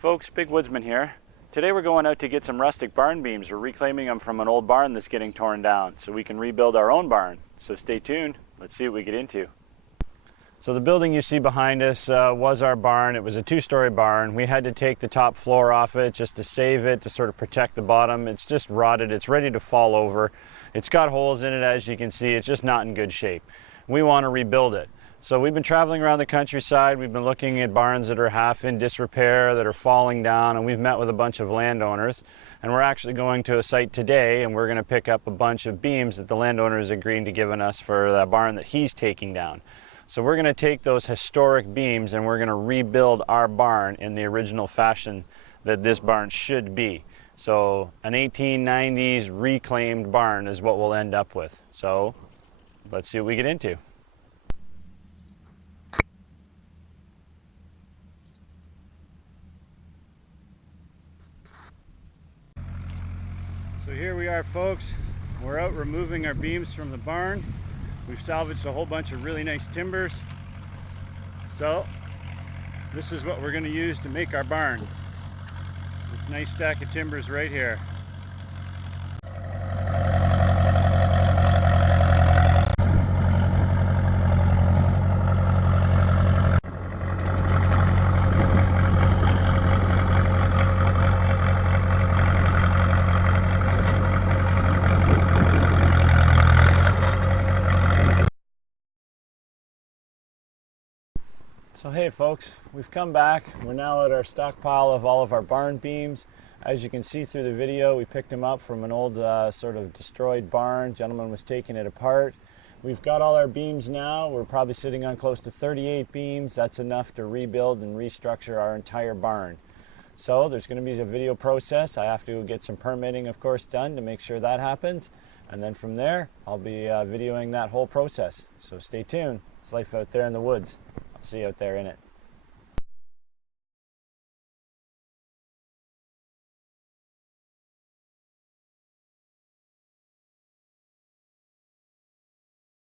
folks, Big Woodsman here. Today we're going out to get some rustic barn beams. We're reclaiming them from an old barn that's getting torn down so we can rebuild our own barn. So stay tuned, let's see what we get into. So the building you see behind us was our barn. It was a two-story barn. We had to take the top floor off it just to save it, to sort of protect the bottom. It's just rotted, it's ready to fall over. It's got holes in it, as you can see. It's just not in good shape. We want to rebuild it. So we've been traveling around the countryside. We've been looking at barns that are half in disrepair, that are falling down, and we've met with a bunch of landowners. And we're actually going to a site today, and we're going to pick up a bunch of beams that the landowner is agreeing to give us for the barn that he's taking down. So we're going to take those historic beams and we're going to rebuild our barn in the original fashion that this barn should be. So an 1890s reclaimed barn is what we'll end up with. So let's see what we get into. So here we are, folks. We're out removing our beams from the barn. We've salvaged a whole bunch of really nice timbers. So this is what we're going to use to make our barn. This nice stack of timbers right here. So hey folks, we've come back. We're now at our stockpile of all of our barn beams. As you can see through the video, we picked them up from an old sort of destroyed barn. Gentleman was taking it apart. We've got all our beams now. We're probably sitting on close to 38 beams. That's enough to rebuild and restructure our entire barn. So there's going to be a video process. I have to get some permitting, of course, done to make sure that happens. And then from there, I'll be videoing that whole process. So stay tuned. It's life out there in the woods. See you out there in it.